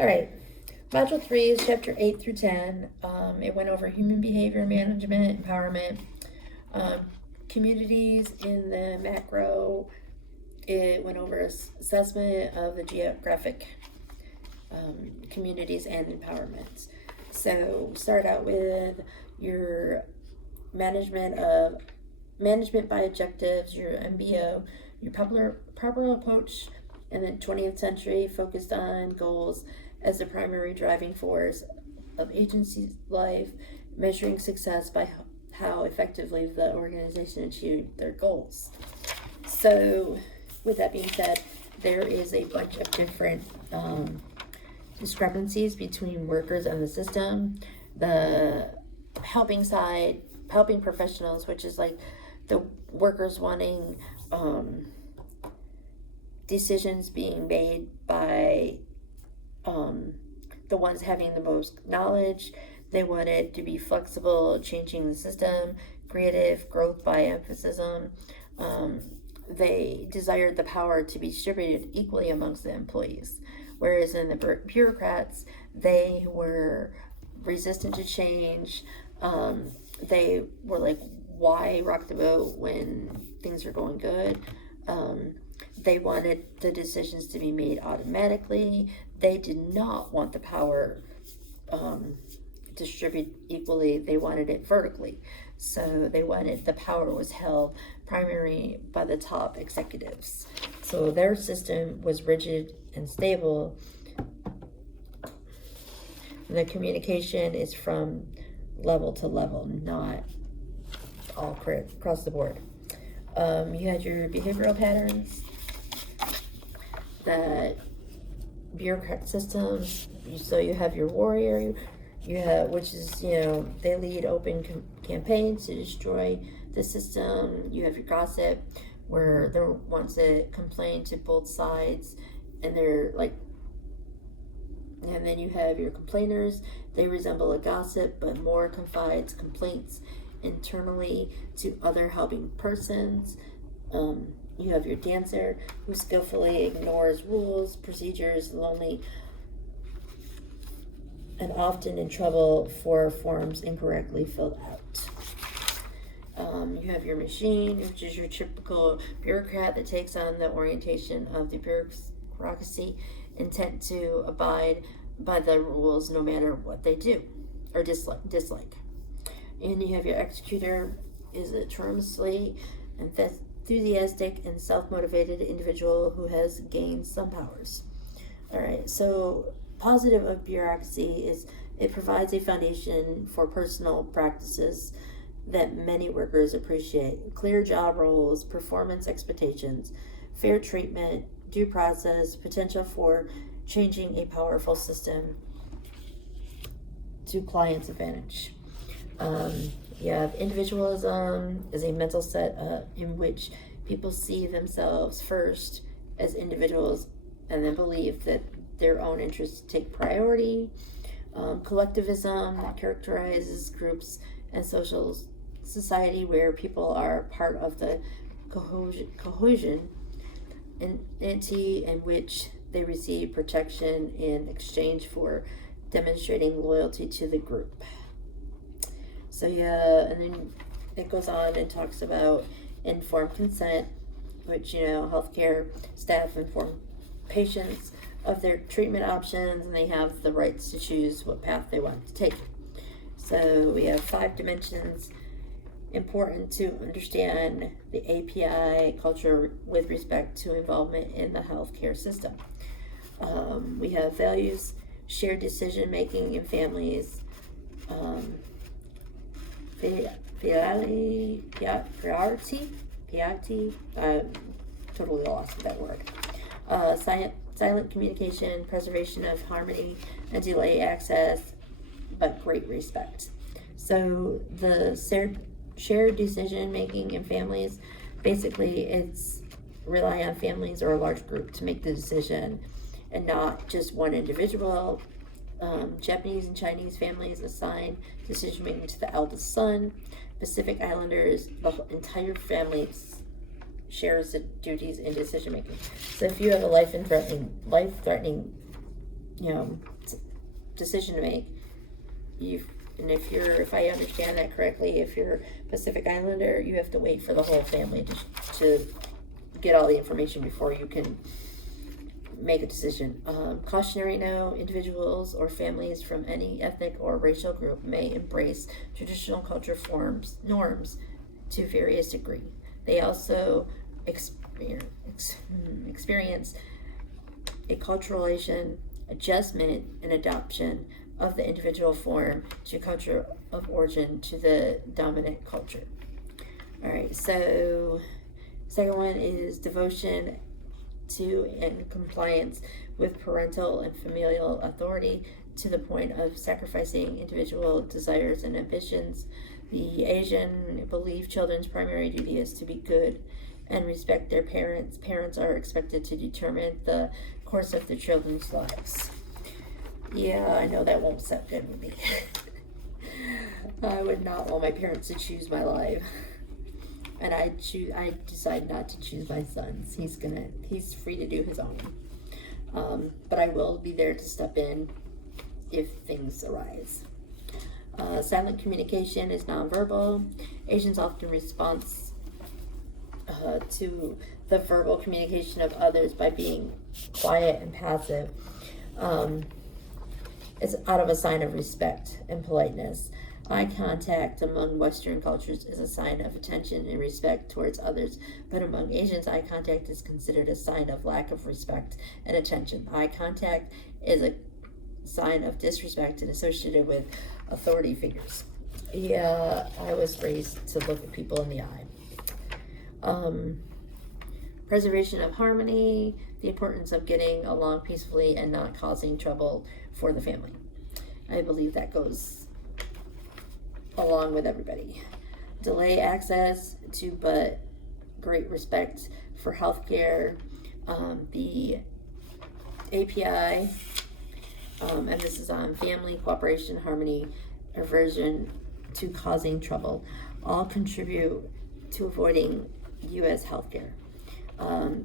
All right. Module 3 is chapter 8 through 10. It went over human behavior management, empowerment, um, communities in the macro. It went over assessment of the geographic communities and empowerments. So start out with your management by objectives, your MBO, your proper approach, and then 20th century focused on goals as the primary driving force of agency life, measuring success by how effectively the organization achieved their goals. So, with that being said, there is a bunch of different discrepancies between workers and the system. The helping side, helping professionals, which is like the workers wanting decisions being made by the ones having the most knowledge. They wanted to be flexible, changing the system, creative, growth by emphasis. They desired the power to be distributed equally amongst the employees. Whereas in the bureaucrats, they were resistant to change. They were like, why rock the boat when things are going good? They wanted the decisions to be made automatically. They did not want the power distributed equally. They wanted it vertically. So they wanted the power was held primarily by the top executives. So their system was rigid and stable. The communication is from level to level, not all across the board. You had your behavioral patterns, that bureaucrat systems. So you have your warrior, you have, which is, they lead open campaigns to destroy the system. You have your gossip, where they're ones that complain to both sides, and they're like, and then you have your complainers. They resemble a gossip, but more confides complaints internally to other helping persons. You have your dancer, who skillfully ignores rules, procedures, lonely, and often in trouble for forms incorrectly filled out. You have your machine, which is your typical bureaucrat that takes on the orientation of the bureaucracy, intent to abide by the rules no matter what they do or dislike. And you have your executor, is a tremendously enthusiastic and self-motivated individual who has gained some powers. All right, so positive of bureaucracy is it provides a foundation for personal practices that many workers appreciate: clear job roles, performance expectations, fair treatment, due process, potential for changing a powerful system to clients' advantage. You have individualism is a mental set in which people see themselves first as individuals and then believe that their own interests take priority. Collectivism characterizes groups and social society where people are part of the cohesion entity in which they receive protection in exchange for demonstrating loyalty to the group. So yeah, and then it goes on and talks about informed consent, which, healthcare staff inform patients of their treatment options, and they have the rights to choose what path they want to take. So we have 5 dimensions important to understand the API culture with respect to involvement in the healthcare system. We have values, shared decision making in families, priority, totally lost that word. Silent communication, preservation of harmony, and delay access, but great respect. So the shared decision making in families, basically it's rely on families or a large group to make the decision and not just one individual. Japanese and Chinese families assign decision making to the eldest son. Pacific Islanders, the entire family shares the duties in decision making. So if you have a life-threatening decision to make. If I understand that correctly, if you're Pacific Islander, you have to wait for the whole family to get all the information before you can make a decision. Cautionary note: individuals or families from any ethnic or racial group may embrace traditional culture norms to various degree. They also experience a culturalization, adjustment, and adoption of the individual form to culture of origin to the dominant culture. All right, so second one is devotion to and compliance with parental and familial authority to the point of sacrificing individual desires and ambitions. The Asian believe children's primary duty is to be good and respect their parents. Parents are expected to determine the course of their children's lives. Yeah, I know that won't set good with me. I would not want my parents to choose my life. And I decide not to choose my son's. He's free to do his own. But I will be there to step in if things arise. Silent communication is nonverbal. Asians often respond to the verbal communication of others by being quiet and passive. It's out of a sign of respect and politeness. Eye contact among Western cultures is a sign of attention and respect towards others, but among Asians, eye contact is considered a sign of lack of respect and attention. Eye contact is a sign of disrespect and associated with authority figures. Yeah, I was raised to look at people in the eye. Preservation of harmony, the importance of getting along peacefully and not causing trouble for the family. I believe that goes along with everybody. Delay access to but great respect for healthcare. The API, emphasis on family, cooperation, harmony, aversion to causing trouble, all contribute to avoiding U.S. healthcare.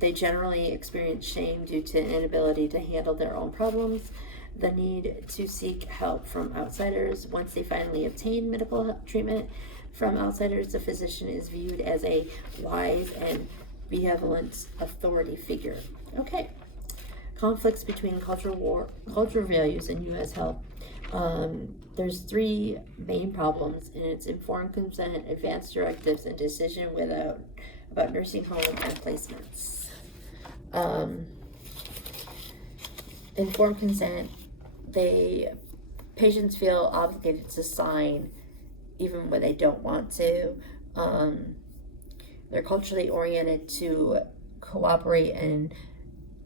They generally experience shame due to an inability to handle their own problems, the need to seek help from outsiders. Once they finally obtain medical treatment from outsiders, the physician is viewed as a wise and benevolent authority figure. Okay. Conflicts between cultural values and U.S. health. There's three main problems, and it's informed consent, advanced directives, and decision about nursing home and placements. Informed consent, patients feel obligated to sign even when they don't want to. They're culturally oriented to cooperate and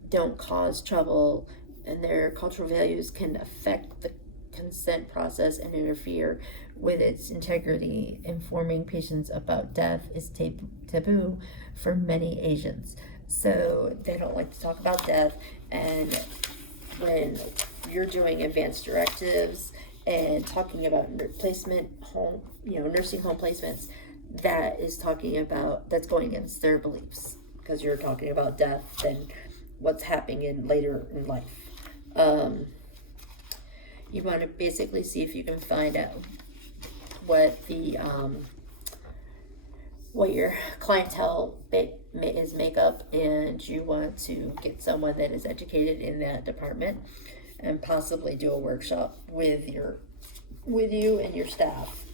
don't cause trouble, and their cultural values can affect the consent process and interfere with its integrity. Informing patients about death is taboo for many Asians, so they don't like to talk about death. And when you're doing advanced directives and talking about nursing home placements, that's going against their beliefs, because you're talking about death and what's happening later in life. You want to basically see if you can find out what your clientele is makeup, and you want to get someone that is educated in that department and possibly do a workshop with you and your staff.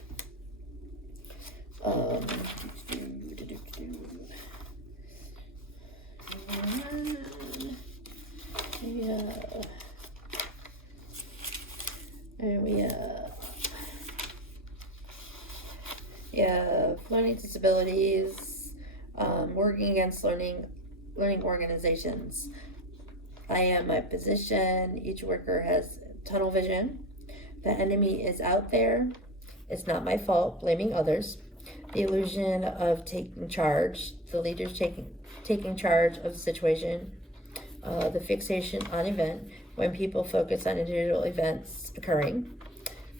Learning disabilities, working against learning organizations. I am a physician. Each worker has tunnel vision. The enemy is out there. It's not my fault. Blaming others. The illusion of taking charge. The leaders taking charge of the situation. The fixation on event, when people focus on individual events occurring.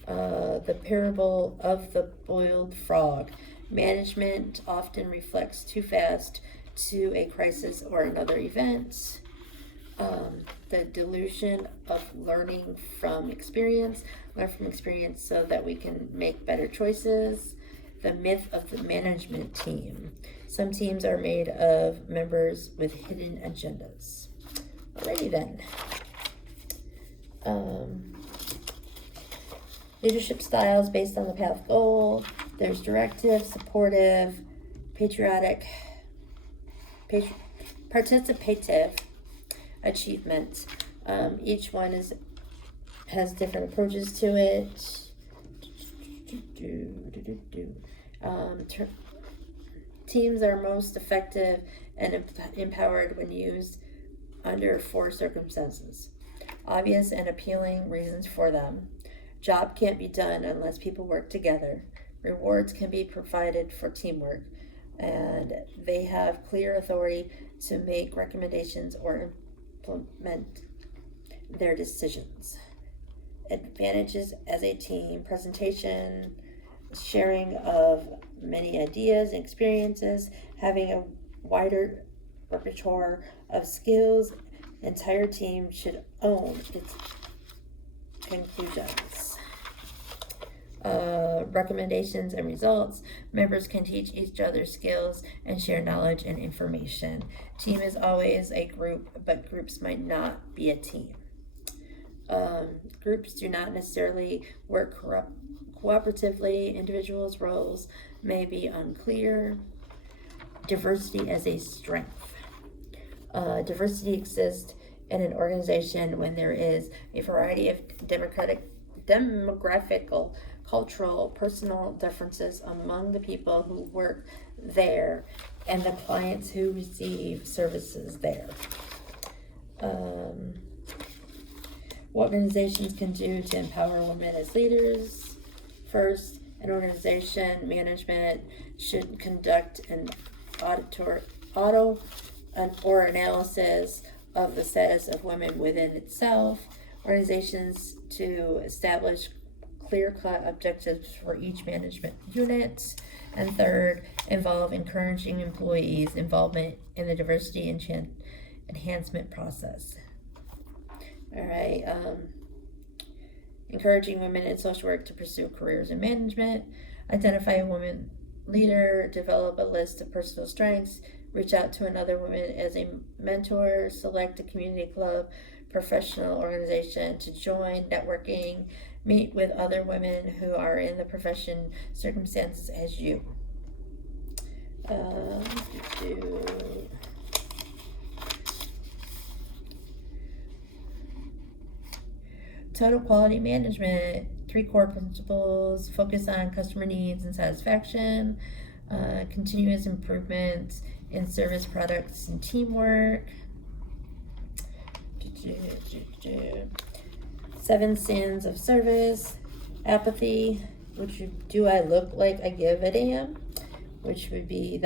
The parable of the boiled frog. Management often reflects too fast to a crisis or another event. The delusion of learning from experience, learn from experience so that we can make better choices. The myth of the management team. Some teams are made of members with hidden agendas. Alrighty then. Leadership styles based on the path goal. There's directive, supportive, patriotic, participative, achievement. Each one has different approaches to it. Teams are most effective and empowered when used under 4 circumstances. Obvious and appealing reasons for them. Job can't be done unless people work together. Rewards can be provided for teamwork. And they have clear authority to make recommendations or implement their decisions. Advantages as a team: presentation, sharing of many ideas and experiences, having a wider repertoire of skills. Entire team should own its conclusions. Recommendations and results. Members can teach each other skills and share knowledge and information. Team is always a group, but groups might not be a team. Groups do not necessarily work cooperatively. Individuals' roles may be unclear. Diversity as a strength. Diversity exists in an organization when there is a variety of demographical, cultural, personal differences among the people who work there and the clients who receive services there. What organizations can do to empower women as leaders. First, an organization management should conduct an or analysis of the status of women within itself. Organizations to establish clear-cut objectives for each management unit. And third, involve encouraging employees' involvement in the diversity enhancement process. All right. Encouraging women in social work to pursue careers in management. Identify a woman leader. Develop a list of personal strengths. Reach out to another woman as a mentor. Select a community club, professional organization to join. Networking. Meet with other women who are in the profession circumstances as you. Total quality management, 3 core principles: focus on customer needs and satisfaction, continuous improvement in service, products, and teamwork. 7 sins of service: apathy, which would, do I look like I give a damn? Which would be,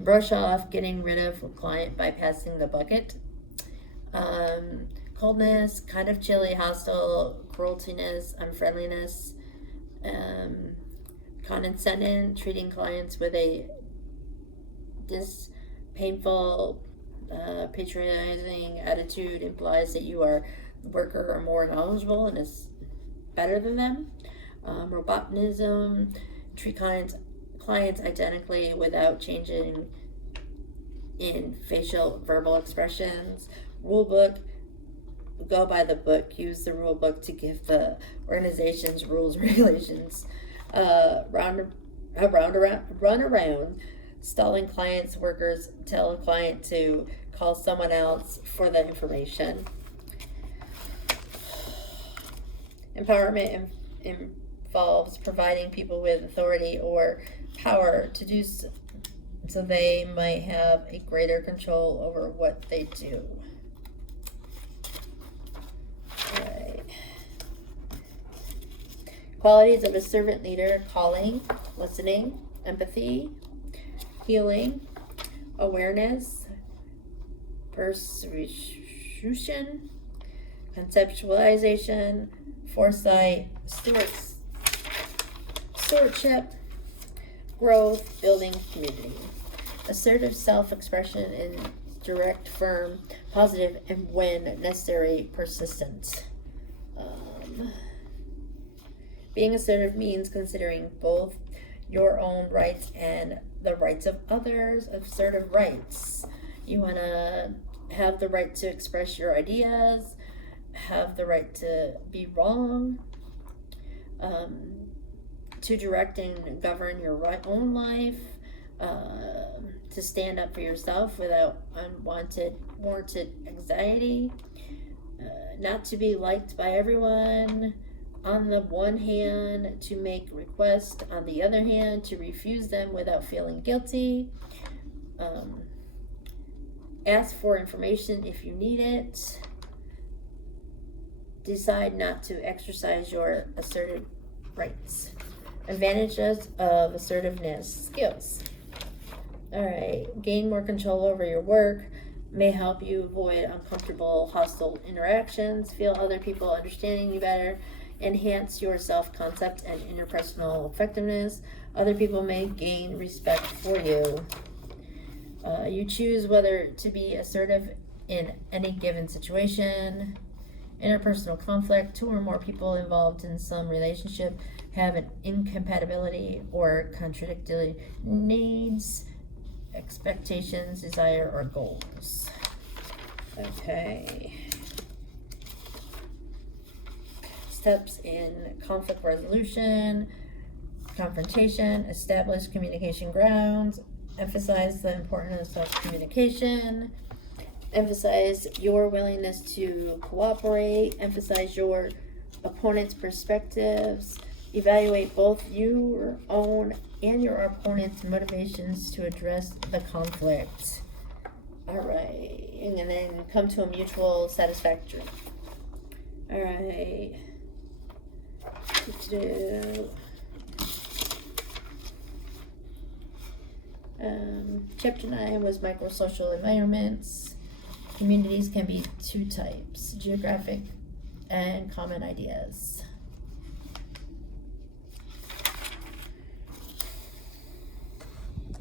brush off, getting rid of a client, bypassing the bucket. Coldness, kind of chilly, hostile, crueltiness, unfriendliness, condescending, treating clients with a painful, patronizing attitude implies that you are the worker or more knowledgeable and is better than them. Robotism, treat clients identically without changing in facial verbal expressions. Rule book, go by the book. Use the rule book to give the organization's rules and regulations. Run around, stalling clients, workers. Tell a client to call someone else for the information. Empowerment involves providing people with authority or power to do so they might have a greater control over what they do. Right. Qualities of a servant leader: calling, listening, empathy, healing, awareness, persuasion, conceptualization, foresight, stewardship, growth, building community. Assertive self-expression direct, firm, positive, and when necessary, persistent. Being assertive means considering both your own rights and the rights of others. Assertive rights. You want to have the right to express your ideas, have the right to be wrong, to direct and govern your own life, to stand up for yourself without warranted anxiety, not to be liked by everyone. On the one hand, to make requests. On the other hand, to refuse them without feeling guilty. Ask for information if you need it. Decide not to exercise your assertive rights. Advantages of assertiveness. Skills. Alright, gain more control over your work. May help you avoid uncomfortable, hostile interactions. Feel other people understanding you better. Enhance your self-concept and interpersonal effectiveness. Other people may gain respect for you. You choose whether to be assertive in any given situation. Interpersonal conflict. 2 or more people involved in some relationship have an incompatibility or contradictory needs, expectations, desire, or goals. Okay. Steps in conflict resolution, confrontation, establish communication grounds, emphasize the importance of communication, emphasize your willingness to cooperate, emphasize your opponent's perspectives, evaluate both your own and your opponent's motivations to address the conflict. Alright, and then come to a mutual satisfaction. Alright. Chapter 9 was microsocial environments. Communities can be 2 types: geographic and common ideas.